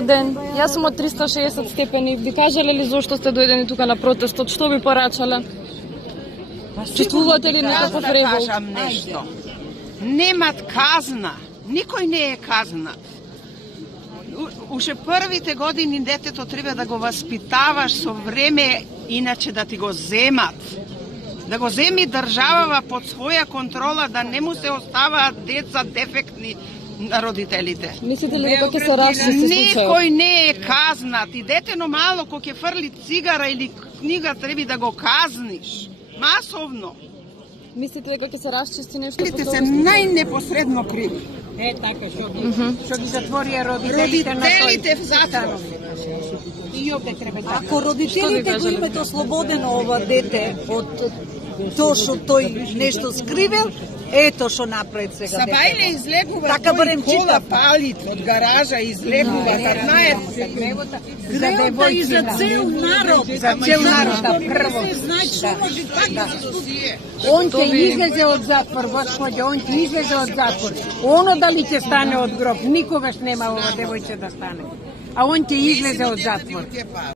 Добар ден. Јас сум од 360 степени. Би кажале ли зошто сте дојдени тука на протестот? Што би порачале? Чувствувате ли некаков Да револ? кажам нешто. Немат казна. Никој не е казнат. Уште првите години детето треба да го васпитаваш со време, иначе да ти го земат. Да го земи државава под своја контрола, да не му се оставаат деца дефектни на родителите. Мислите ли дека ќе се расчисти случајот? Некој не е казнат. И детено мало кој ќе фрли цигара или книга треба да го казниш. Масовно. Мислите дека ќе се расчисти нешто? Родителите се најнепосредно криви. Така, што ги затворија родителите на тој. Родителите в затвор. И овде треба да. Ако родителите го имате ослободено ова дете од тоа што тој нешто скривел, ето што направи сега. Сабајле излегува, Така барем кола читав. палит од гаража, излегува, кад знаеш. За девојчина и за цел народ. За цел народ, да, прво. Он ќе излезе од затвор, господи, он ќе излезе од затвор. Оно дали ќе стане од гроб, никогаш нема ова девојче да стане. А он ќе излезе од затвор.